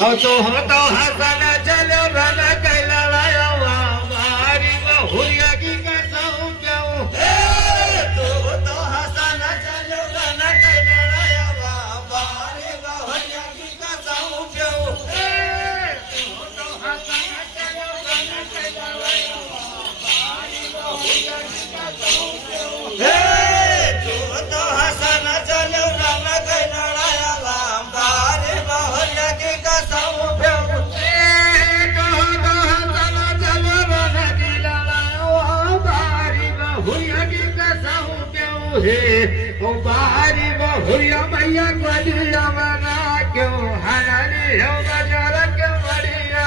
तो हसन चलो रन कैला मारी बहुरिया की कसम क्यों तो हसन चलो रन कैला मारी बहुरिया की कसम क्यों तो हसन चलो रन कैला मारी बहुरिया की कसम क्यों तो हसन चलो रन कैला मारी बहुरिया की कसम ओ बारी बहुरिया मैया गलिया बना क्यों हरानी हो बाजार क्यों बढ़िया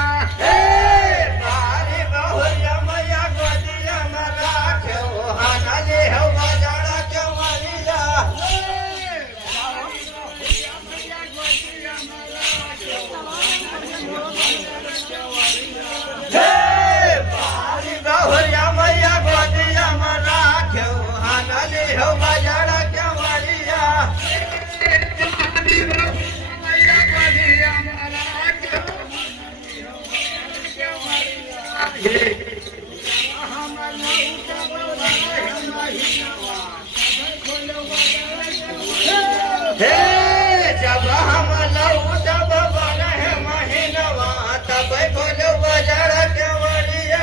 बारी बहुरिया मैया गलिया बना क्यों हरानी हो बाजार क्यों बढ़िया बारी बहुरिया मैया गलिया बना क्यों हरानी हो बाजार क्यों बढ़िया जब हम लौटब बरह महीनवा तब खोलो बाजार क्यों बढ़िया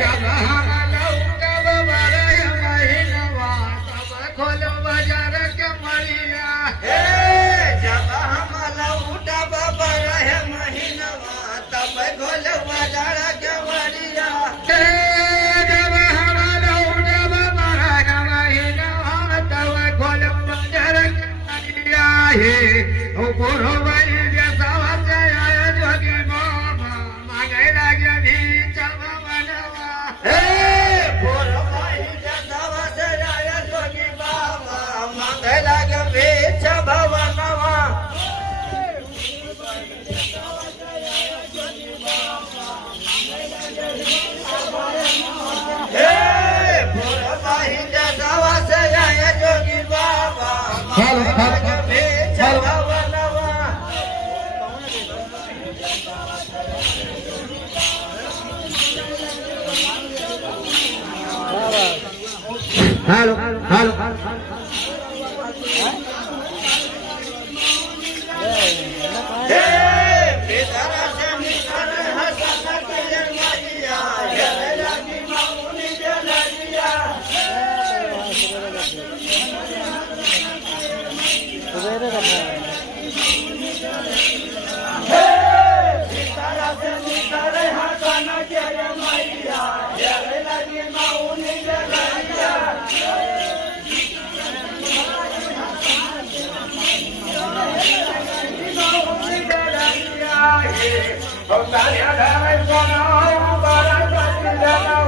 जब हम लौटब बरह महीनवा तब खोलो बाजार क्यों बढ़िया जब हम लौटब बरह महीनवा तब खोलो बाजार क्यों बढ़िया जब हम लौटब बरह महीनवा तब खोलो बाजार ओ बोरो भाई जैसा आया जोगी मामा मांगे लगे भी चवा बनवा बोरो भाई जैसा आया जोगी मामा मांगे लगे भी चवा बनवा बोरो भाई जैसा आया जोगी बाबा हेलो हेलो Oh,